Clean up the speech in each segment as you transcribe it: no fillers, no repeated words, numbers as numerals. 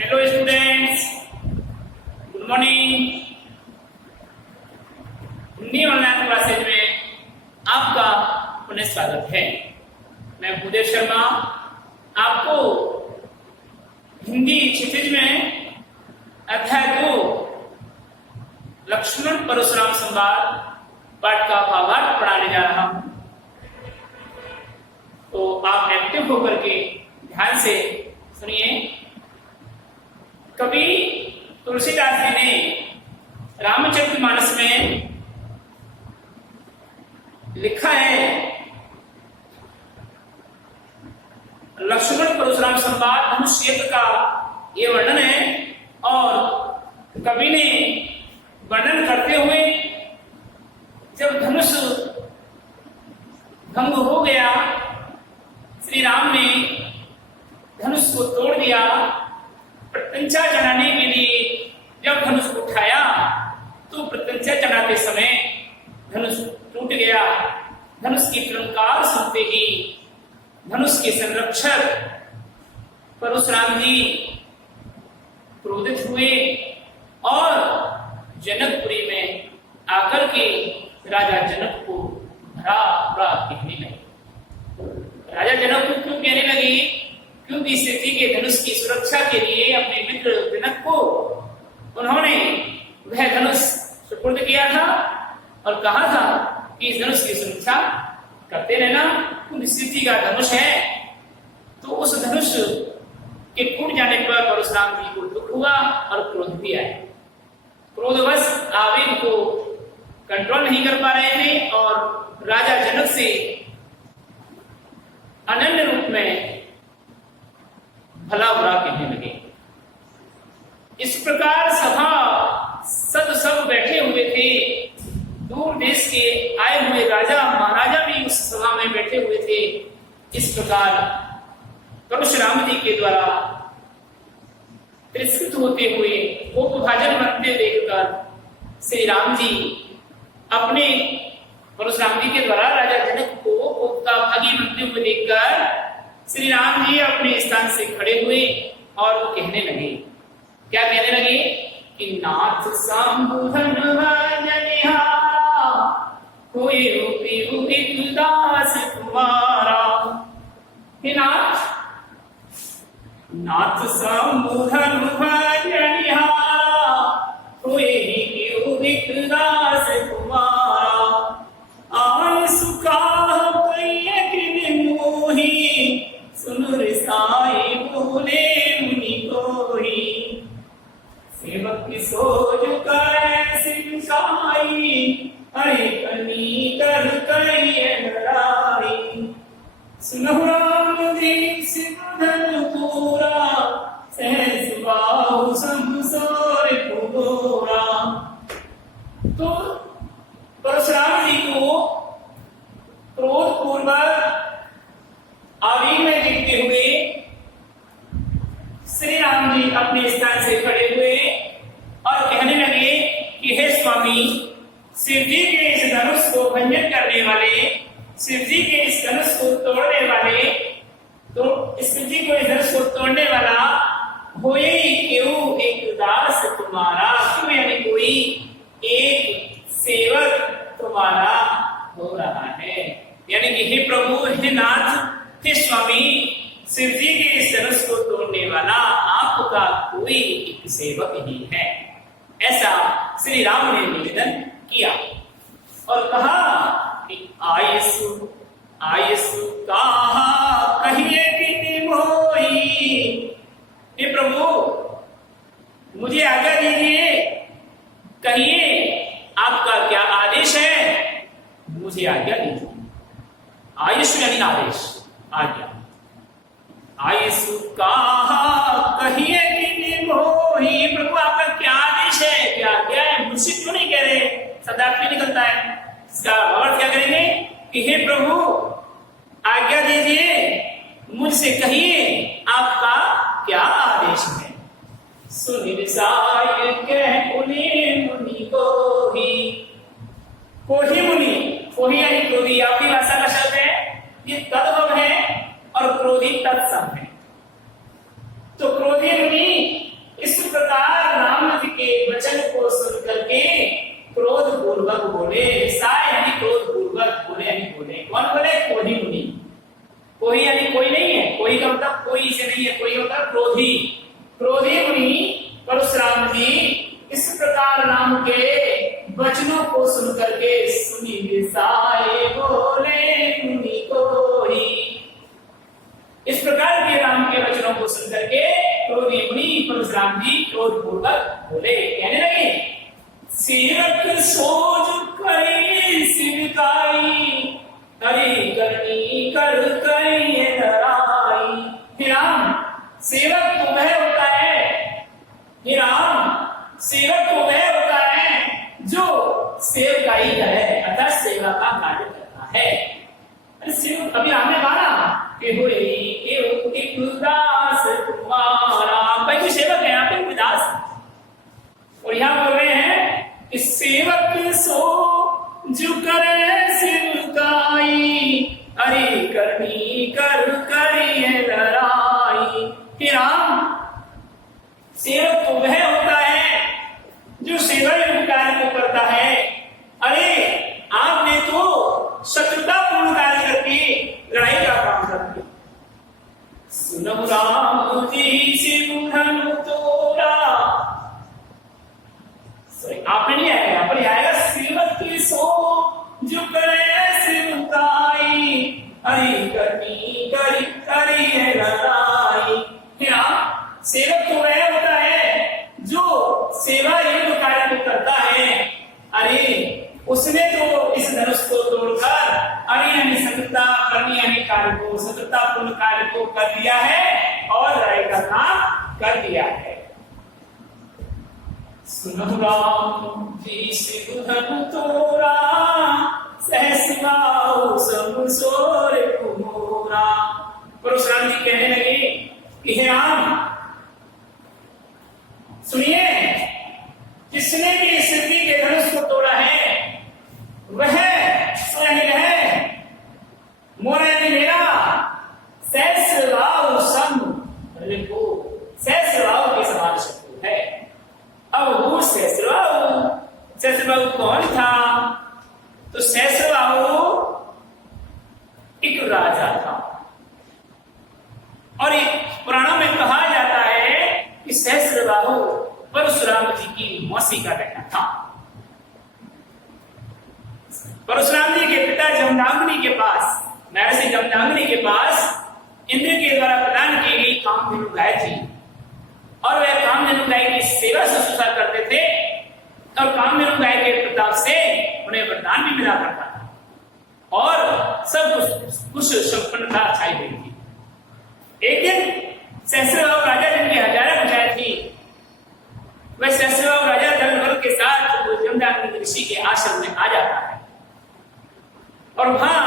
Hello students, good morning. Hindi online classes में आपका पुनः स्वागत है। मैं भूदेव शर्मा आपको हिंदी क्षितिज में अध्याय 2 लक्ष्मण परशुराम संवाद पाठ का भावार्थ पढ़ाने जा रहा हूं। तो आप एक्टिव होकर के ध्यान से सुनिए। कवि तुलसीदास जी ने रामचरितमानस में लिखा है, लक्ष्मण परशुराम संवाद धनुष युद्ध का ये वर्णन है। और कवि ने वर्णन करते हुए जब धनुष भंग हो गया, श्री राम ने धनुष को तोड़ दिया। प्रत्यंचा चढ़ाने के लिए जब धनुष को उठाया तो प्रत्यंचा चढ़ाते समय धनुष टूट गया। धनुष की टंकार सुनते ही धनुष के संरक्षक परशुराम जी क्रोधित हुए और जनकपुरी में आकर के राजा जनक को भरा भरा कहने लगे। राजा जनक को क्यों कहने लगे? क्योंकि स्थिति के धनुष की सुरक्षा के लिए अपने मित्र जनक को उन्होंने वह धनुष सुपुर्द किया था और कहा था कि इस धनुष की सुरक्षा करते रहना, क्योंकि स्थिति का धनुष है। तो उस धनुष के टूट जाने पर परशुराम जी को दुख हुआ और क्रोध भी आया। क्रोधवश आवेग को कंट्रोल नहीं कर पा रहे थे और राजा जनक से अनन्य रूप में भला बुरा कहने लगे। इस प्रकार सभा सब बैठे हुए थे। दूर देश के आए हुए राजा महाराजा भी उस सभा में बैठे हुए थे। इस प्रकार परशुराम जी के द्वारा तिरस्कृत होते हुए कोपभाजन बनते देखकर श्री राम जी अपने परशुराम जी के द्वारा राजा जनक को कोप का भागी बनते हुए देखकर श्री राम जी अपने स्थान से खड़े हुए और वो कहने लगे। क्या कहने लगे? कि नाथ संबुधन भजनिहारा, कोई रूपी रूपी दास तुम्हारा। हे नाथ, नाथ संबुधन भजनिहारा, कोई रूपी दास तुम्हारा। आय सुखा सुन साई बोले मुनि कोई, सेवक की सोच करे सिंचाई, अरे कनी कर लड़ाई। सुनो राम जी सिंधन पूरा, सहस बाहु समसोर पुगोरा। तो परशुराम जी को क्रोध पूर्वक आवेग में देखते हुए श्री राम जी अपने स्थान से खड़े हुए और कहने लगे कि हे स्वामी, शिव जी के इस धनुष को भंजन करने वाले, शिव जी के इस धनुष को तोड़ने वाले, तो शिव जी को इस धनुष को तोड़ने वाला होए क्यों एक दास तुम्हारा। क्यों यानी कोई एक सेवक तुम्हारा हो रहा है। यानी कि हे प्रभु, हे नाथ, हे स्वामी, शिव जी के इस धनुष को तोड़ने वाला आपका कोई एक सेवक ही है। ऐसा श्री राम ने निवेदन किया और कहा कि आयसु आयसु कहा कहिए कि मोही। हे प्रभु, मुझे आज्ञा दीजिए, कहिए आपका क्या आदेश है, मुझे आज्ञा दीजिए। आयुष यानी आदेश, आज्ञा। आयसु कहा कहिए कि मोही। प्रभु आपका क्या आदेश है, क्या आज्ञा है? मुझसे क्यों नहीं कह रहे? शब्दार्थ में निकलता है। इसका अर्थ क्या करेंगे कि हे प्रभु आज्ञा दीजिए, मुझसे कहिए आपका क्या आदेश है। सुनिल साय कह मुनि कोही। कोही मुनि, कोही यानी क्रोधी, आपकी भाषा का शब्द है। ये तद्भव है और क्रोधी तत्सम है। तो क्रोधी मुनि प्रकार राम जी के वचन को सुन करके क्रोध पूर्वक बोले। साय यानी क्रोध पूर्वक बोले, यानी बोले कौन बोले? क्रोधी मुनि। कोई यानी कोई नहीं है, कोई का मतलब कोई से नहीं है, कोई का मतलब क्रोधी। क्रोधी मुनि परशुराम जी इस प्रकार राम के वचनों को सुन करके सुनी साए बोले मुनि को ही। इस प्रकार के राम के वचनों को सुन करके क्रोधी मुनि परशुराम जी क्रोध पूर्वक बोले, कहने लगे सेवक सोच करी सिवकाई, हरि करनी कर कई धराई। हे राम, सेवक तो वह होता है, हे राम, सेवक तो वह होता है जो सेवकाई करे, अर्थात सेवा का कार्य करता है। अरे सेवक, अभी हमने कहा कि हो एक दास तुम्हारा, भाई जो सेवक है यहाँ पे दास, और यहाँ बोल रहे हैं कि सेवक सो जो करे सिवकाई, हरि करनी कर करिए लड़ाई। हे राम, सेवक तो वह होता है जो सेवा युक्त कार्य को करता है। अरे आपने तो शत्रुतापूर्ण कार्य करके लड़ाई का काम कर दिया। सुनो राम जी सिंहन तोरा, आपने नहीं आएगा, यहाँ पर आएगा सेवक की सो जो करे सिवकाई, हरि करनी करी करी है लड़ाई। सेवक तो वह होता है जो सेवा युक्त कार्य को करता है। अरे उसने तो इस धनुष को तोड़कर अरे यानी शत्रुता करनी यानी कार्य को, शत्रुतापूर्ण कार्य को कर दिया है और लड़ाई का काम कर दिया है। सुनो राम जी सिंहन तोरा, सहसिवाओ सब सोर कुमोरा। परशुराम जी कहने लगे कि हे राम सुनिए, जिसने भी सिद्धि के धनुष को तोड़ा है वह स्वयं है मोरा यानी मेरा सहस्रवाव सम को सहस्रवाव के समान शत्रु है। अब वो सहस्रवाव कौन था? तो सहस्रवाव एक राजा था, और एक पुराणों में कहा जाता है कि सहस्रबाहु परशुराम जी की मौसी का बेटा था। परशुराम जी के पिता जमदग्नि के पास, महर्षि जमदग्नि के पास इंद्र के द्वारा प्रदान की गई कामधेनु गाय थी, और वह कामधेनु गाय की सेवा शुश्रूषा करते थे, और कामधेनु गाय के प्रताप से उन्हें वरदान भी मिला करता था, और सब कुछ संपन्नता छाई गई थी। एक दिन सहस्रबाहु राजा जिनकी हजारा बुझाई थी, वह सहस्रबाहु राजा दलबल के साथ जमदग्नि ऋषि के आश्रम में आ जाता है, और वहां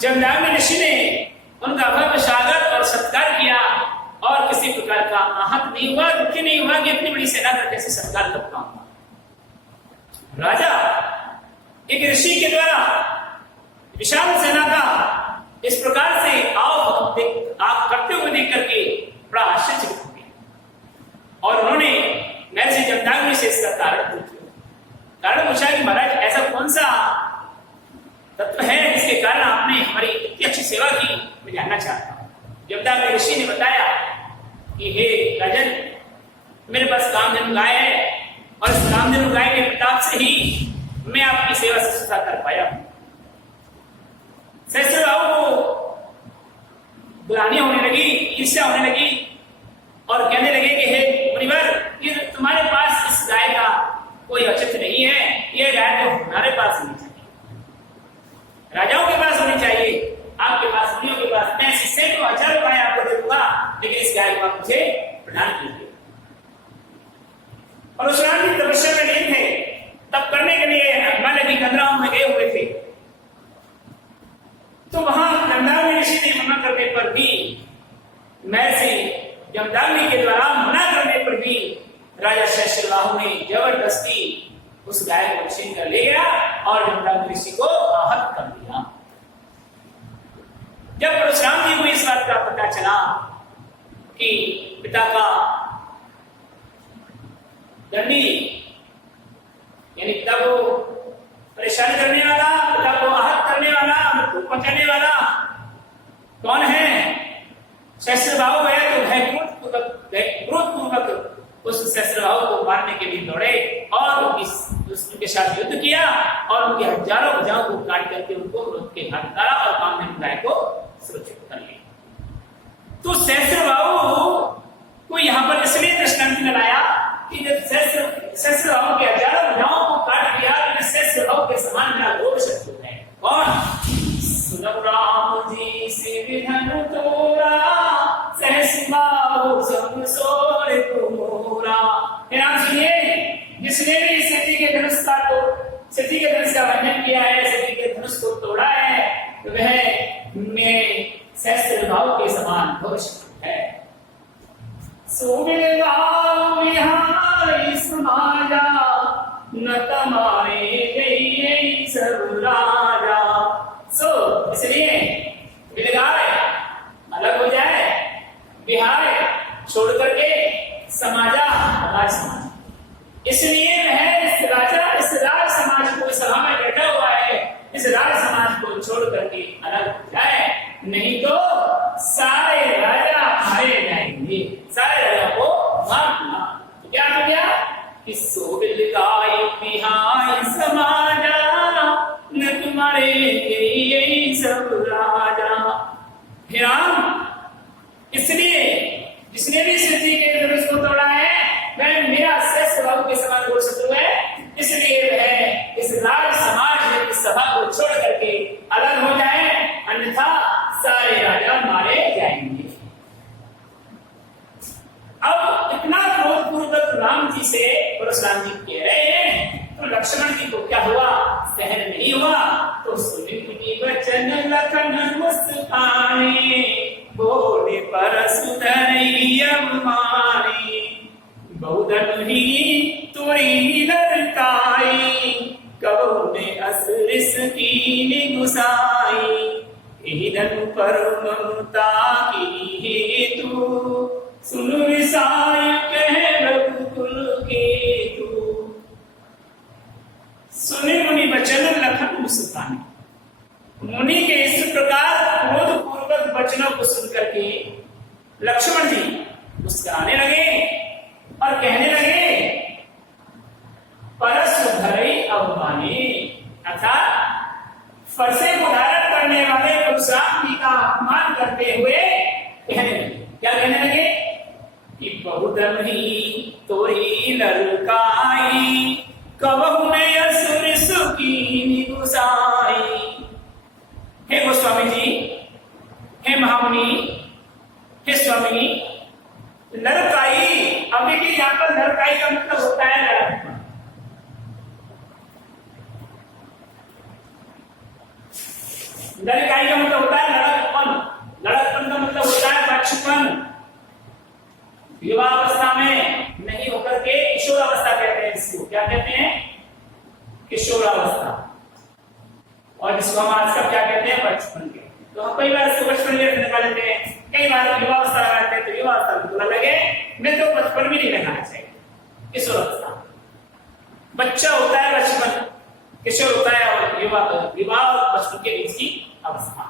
जमदग्नि ऋषि ने उनका भव्य स्वागत और सत्कार किया, और किसी प्रकार का आहत नहीं हुआ, दुखी नहीं हुआ कि इतनी बड़ी सेना का कैसे सत्कार करता हूं। राजा एक ऋषि के द्वारा विशाल सेना का इस प्रकार से आप करते हुए देख करके बड़ा आश्चर्यचकित हो गए, और उन्होंने महर्षि जमदग्नि से इसका कारण पूछा कि महाराज ऐसा कौन सा तत्व है जिसके कारण आपने हमारी इतनी अच्छी सेवा की, मैं जानना चाहता हूँ। जमदग्नि ऋषि ने बताया कि हे राजन, मेरे पास कामधेनु गाय है, और इस कामधेनु गाय के प्रताप से ही मैं आपकी सेवा शुश्रूषा कर पाया हूं। सहस्रबाहु को ग्लानि होने लगी, ईर्ष्या होने लगी, और कहने लगे कि हे मुनिवर, ये तुम्हारे पास इस गाय का कोई औचित्य नहीं है, ये गाय तो हमारे पास होनी चाहिए, राजाओं के पास होनी चाहिए, आपके पास, मुनियों के पास। मैं ऐसी सैकड़ों हजारों गाय आपको दे दूंगा, लेकिन इस गाय को आप मुझे प्रदान कीजिए। परशुराम जी तपस्या में नहीं थे, तब करने के लिए हिमालय की कंदराओं में गए हुए थे, तो वहां जमदग्नि ऋषि ने मना करने पर भी, महर्षि जमदग्नि के द्वारा मना करने पर भी राजा सहस्रबाहु ने जबरदस्ती उस गाय को छीन कर ले गया और जमदग्नि ऋषि को आहत कर दिया। जब परशुराम जी को इस बात का पता चला कि पिता का दंडी यानी पिता को परेशान करने वाला, पिता को आहत करने वाला, मृत्यु पहुंचाने वाला कौन है? शस्त्र भाव है तो क्रोधपूर्वक उस शस्त्र भाव को मारने के लिए दौड़े और उनके साथ युद्ध किया और उनके हजारों भुजाओं को काट करके उनको क्रोध के घाट उतारा और कामधेनु गाय को सुरक्षित कर लिया। तो शस्त्र भाव को यहाँ पर इसलिए दृष्टांत में लाया कि जब शस्त्र भाव के हजारों भुजाओं को काट दिया तो शस्त्र भाव के समान मेरा घोर शत्रु है कौन? सुनब राम जी से विधन तोरा सहस बाहु सब सोर तुमोरा। हे राम सुनिए, जिसने भी सती के धनुष का भंजन किया है, सती के धनुष को तोड़ा है, तो वह मेरे सहस्त्र भाव के समान घोर शत्रु है। सोमिल गाँव विहारी समाजा न तमारे गई सब राजा। सो इसलिए विलगाए अलग हो जाए, विहार छोड़ करके समाजा राज समाज, इसलिए वह इस राज समाज को सभा में बैठा हुआ है, इस राज समाज को छोड़ करके अलग हो जाए, नहीं तो सारे राजा मारे जाएंगे, सारे राजा को मार दिया। तो क्या हो गया कि सो विलगाए विहार समाजा न तुम्हारे यही सब राजा। हे राम, इसलिए जिसने भी सती के धनुष को तोड़ा है वह मेरा सहस्त्र भाव के समान घोर शत्रु है, इसलिए वह इस राज समाज में इस सभा को छोड़ करके अलग हो जाए, अन्यथा सारे राजा मारे जाएंगे। अब इतना क्रोधपूर्वक राम जी से परशुराम जी कह रहे हैं तो लक्ष्मण जी को क्या हुआ? सहन नहीं हुआ। तो सुनि मुनि वचन लखन मुस्काने, बोले परशुधरई अवमाने, बहुधन ही तुरी ललकाई, कबहु ने असुरिस कीनि गुसाई, एहि धनु पर ममता की हेतु, सुनु विसाय कह रघुकुल केतु। सुनि मुनि वचन लखन मुस्काने, मुनि के इस प्रकार क्रोध पूर्वक वचनों को सुनकर के लक्ष्मण जी मुस्कुराने लगे और कहने लगे परशुधरई अवमाने, अर्थात फरसे को धारण करने वाले परशुराम जी का अपमान करते हुए कहने लगे। क्या कहने लगे कि बहुधन ही तोरी ललकाई, कबहु ने असुर सुकीनि गुसाई। हे गोस्वामी जी, हे महामुनि, हे स्वामी, लड़काई, अब देखिए यहाँ पर लड़काई का मतलब होता है लड़कपन। लड़काई का मतलब होता है लड़कपन, लड़कपन का मतलब होता है बचपन, युवावस्था में नहीं होकर के किशोरावस्था कहते हैं इसको। क्या कहते हैं? किशोरावस्था। और जिसको हम आजकल क्या कहते हैं? बचपन के। तो हम कई बार इसको बचपन में निकाल लेते हैं, कई बार युवावस्था लगाते हैं तो युवावस्था में बुरा लगे, मैं तो बचपन भी नहीं लगाना चाहिए। किशोरावस्था बच्चा होता है, बचपन किशोर होता है, और विवाह और बचपन के बीच की अवस्था,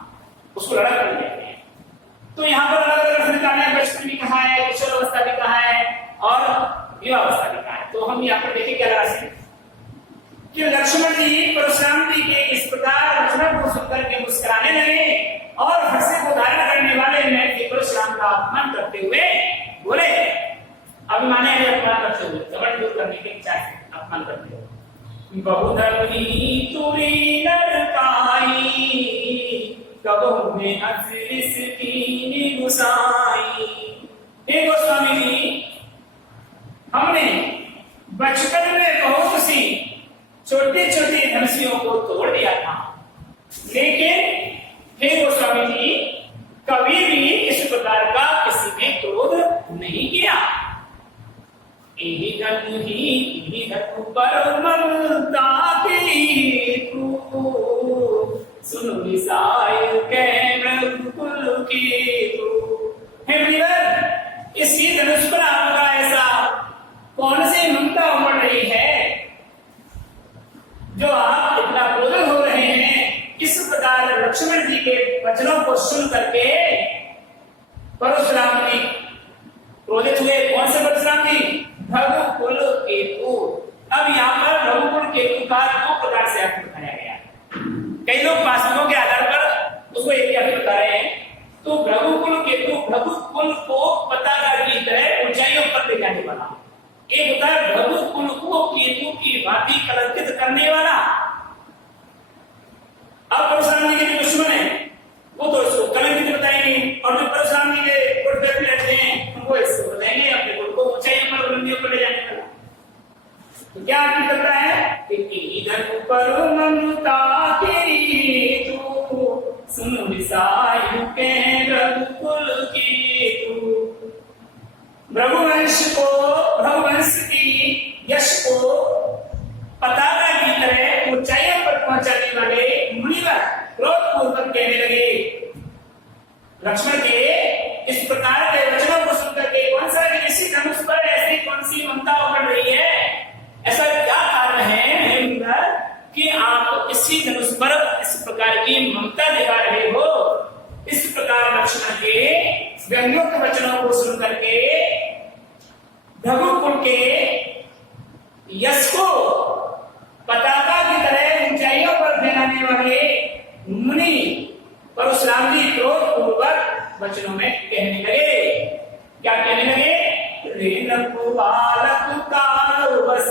उसको लड़कपन कहते हैं। तो यहाँ पर अलग अलग अर्थ निकालना है, बचपन भी कहा है, किशोर अवस्था भी कहा है और विवाहावस्था भी कहा है। तो हम यहाँ पर देखिए क्या लगा सकते कि लक्ष्मण जी परशुराम जी के इस प्रकार वचनों को सुनकर के मुस्कुराने लगे और हर्षे को धारण करने वाले में परशुराम का अपमान करते हुए बोले, अभिमाने है अपमान करते हुए, घमंड दूर करने की इच्छा है, अपमान करते हुए, बहुधन ही तुरी ललकाई, कबहु ने असुरिस कीनि गुसाई। हे गोस्वामी जी, हमने बचपन में बहुत सी छोटी छोटी धनुषियों को तोड़ दिया था, लेकिन हे गोस्वामी जी, कभी भी इस प्रकार का किसी ने क्रोध नहीं किया। एहि धनु पर ममता की हेतु, सुनु विसाय कह रघुकुल केतु। हे मुनिवर, इसी धनुष पर आपका ऐसा कौन सी ममता भृगुकुल केतु, भृगुकुल को पताका की तरह ऊंचाइयों पर ले जाने वाला, एक होता है भृगुकुल को केतु की भांति कलंकित करने वाला। अब परशुराम जी के जो दुश्मन है वो तो इसको कलंकित बताएंगे, और जो परशुराम जी के गुट पे रहते हैं उनको इसको बताएंगे अपने गुट को ऊंचाइयों पर बुलंदियों पर ले जाने वाला। तो क्या करता है कि इधर पर ममता की तू सुन विसायु के रघुकुल की तू, भृगुवंश को, भृगुवंश की यश को पताका की तरह ऊंचाइयों पर पहुंचाने वाले मुनिवर क्रोध पूर्वक कहने लगे। लक्ष्मण के इस प्रकार के वचनों को सुनकर के कौन सा कि इसी धनुष पर ऐसी कौन सी ममता उमड़ रही है, ऐसा क्या कारण है कि आप इसी धनुष पर इस प्रकार की ममता दिखा रहे हो। इस प्रकार लक्ष्मण के व्यंग्योक्त वचनों को सुन करके भृगुकुल के यश को पताका की तरह ऊंचाइयों पर फैलाने वाले मुनि परशुराम जी क्रोध पूर्वक वचनों में कहने लगे। क्या कहने लगे? बालक काल बस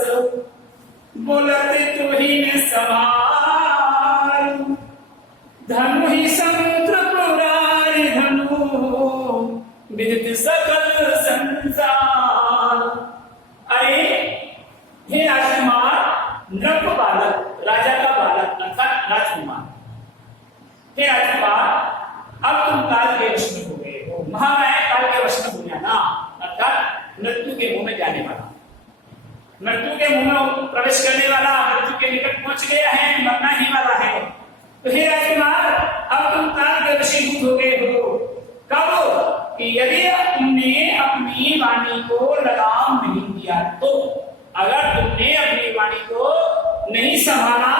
बोलते तुही में सवार, धनु ही समुद्र पुरारी धनु विदित सकल संसार। अरे हे राजकुमार, नृप बालक, राजा का बालक अर्थात राजकुमार, हे राजकुमार अब तुम काल के वश में हो गए हो, महामाया काल के वश में हो जाना अर्थात मृत्यु के मुंह में जाने वाला, मृत्यु के मुंह में प्रवेश करने वाला, मृत्यु के निकट पहुंच गया है, मरना ही वाला है। तो हे राजकुमार अब तुम काल के वशीभूत हो गए हो। कब? कि यदि तुमने अपनी वाणी को लगाम नहीं दिया तो, अगर तुमने अपनी वाणी को नहीं संभाला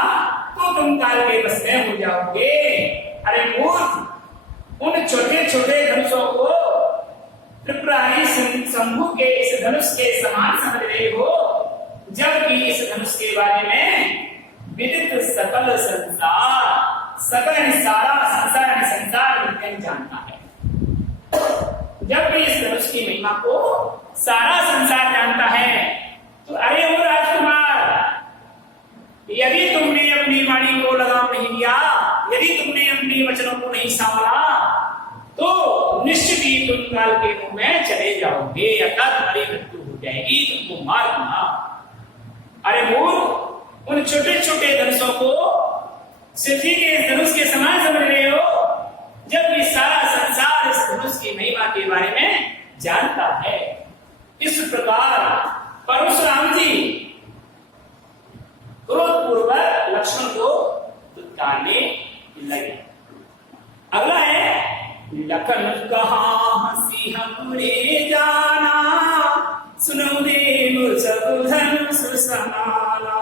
तो तुम काल के वश में हो जाओगे। अरे मूर्ख, उन छोटे छोटे धनुषों को त्रिपुरारी शंभु के इस धनुष के समान समझ रहे हो, जबकि इस धनुष के बारे में विदित सकल संसार, सकल सारा संसार विज्ञान जानता है। जबकि इस धनुष की महिमा को सारा संसार जानता है। तो अरे वो राजकुमार, यदि तुमने अपनी वाणी को लगाम नहीं दिया, यदि तुमने अपने वचनों को नहीं संभाला तो निश्चित ही तुम काल के मुंह में चले जाओगे, अर्थात तुम्हारी मृत्यु हो जाएगी, तुमको मार दूंगा। अरे मूर्ख, उन छोटे छोटे धनुषों को शिव जी के धनुष के समान समझ रहे हो, जबकि सारा संसार इस धनुष की महिमा के बारे में जानता है। इस प्रकार परशुराम जी क्रोध पूर्वक लक्ष्मण को दुत्कारने लगे। अगला है लखन कहाँ हंसी हमरे जाना, सुनो देव सब धनुष समाना,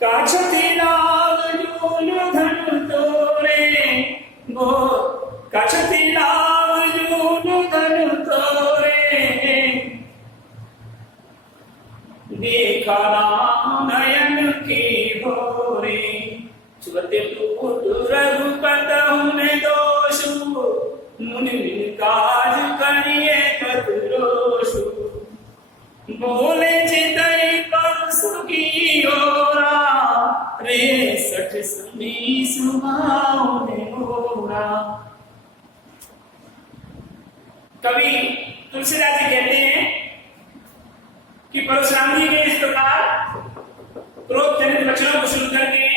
काछती लाल जून धनु तोरे, वो काछती लाल जून धनु तोरे, देखा राम नयन की भोरे, छुअते टूट रघुपत में दोषु, मुनि काज करिए कतरोषु, बोले चितई परसु की ओरा, रे सठ सुनी सुभाव ने मोरा। कवि तुलसीदास जी कहते हैं कि परशुराम जी ने इस प्रकार क्रोध जनित वचनों को सुन करके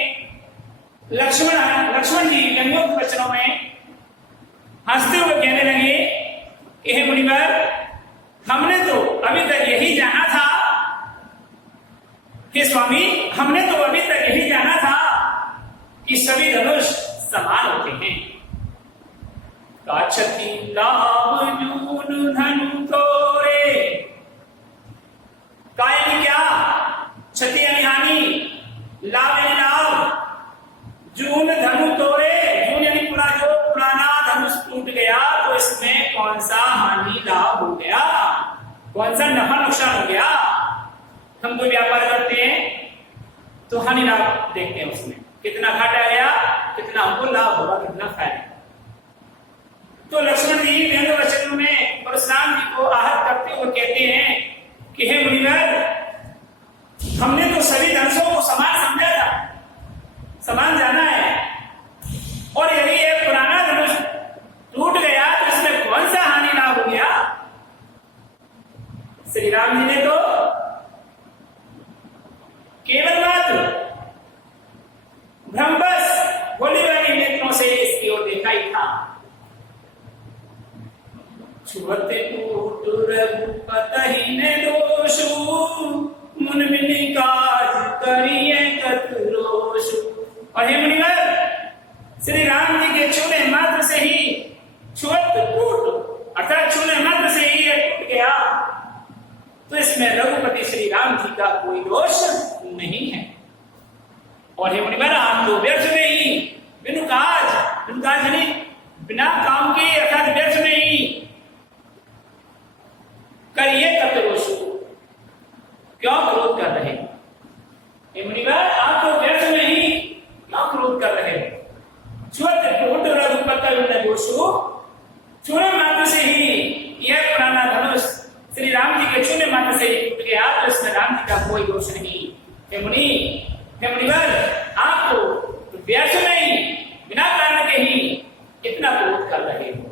लक्ष्मण जी व्यंग्योक्त वचनों में हंसते हुए कहने लगे कि हे मुनिवर, हमने तो अभी तक यही जाना था कि स्वामी, हमने तो अभी तक यही जाना था कि सभी धनुष समान होते हैं। काछती लाभ जून धनु तोरे, काय ने क्या? क्षति यानी हानि, लाभ यानी लाभ, जून धनु तोरे, जून यानी पूरा जो पुराना धनुष टूट गया तो इसमें कौन सा हानि लाभ हो गया, कौन सा नफा नुकसान हो गया। हम कोई व्यापार करते हैं तो हानि लाभ देखते हैं, उसमें कितना घाटा गया, कितना हमको लाभ होगा, कितना फायदा। तो लक्ष्मण जी व्यंग वचनों में परशुराम जी को आहत करते हुए कहते हैं कि हे मुनिवर, हमने तो सभी धनुषों को समान समझा था, समान जाना है, और यदि एक पुराना धनुष टूट गया तो इसमें कौन सा हानि लाभ हो गया। श्री राम जी ने तो केवल मात्र भ्रमवश भोली वाली नेत्रों से इसकी ओर देखा ही था। छुअते टूट रघुपति ने दोषु, मुन बिनि काज करिए कतरोषु। और हे मुनिवर, श्री राम जी के छूने मात्र से ही छुअत टूट, अर्थात छूने मात्र से ही ये टूट गया, तो इसमें रघुपति श्री राम जी का कोई दोष नहीं है। और हे मुनिवर, आप तो व्यर्थ में ही बिनु काज यानी बिना काम के, अर्थात व्यर्थ में ही करिए कतरोषु, क्यों क्रोध कर रहे? हे मुनिवर, आप तो व्यर्थ में ही क्यों क्रोध कर रहे? छुअत टूट रघुपति ने दोषु, छूने मात्र से ही यह पुराना धनुष श्री राम जी के छूने मात्र से ही टूट गया, तो इसमें राम जी का कोई दोष नहीं। हे मुनिवर, आप तो व्यर्थ में ही बिना कारण के ही इतना क्रोध कर रहे हो।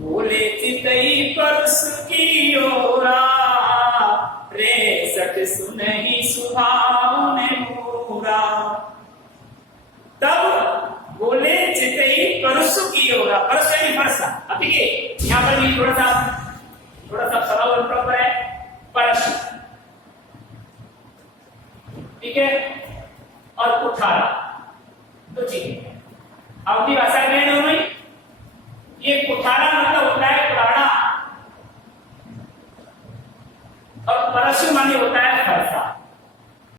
बोले चितई परस की ओरा, रे सट सुनहि सुभाव ने मोरा। तब बोले चितई परसु की ओरा, परस यानी फरसा। अब देखिए यहाँ पर भी थोड़ा सा सवाल प्रॉपर है, परस, ठीक है, और कुठारा, दो चीजें। अब की भाषा में दोनों ही, ये कुठारा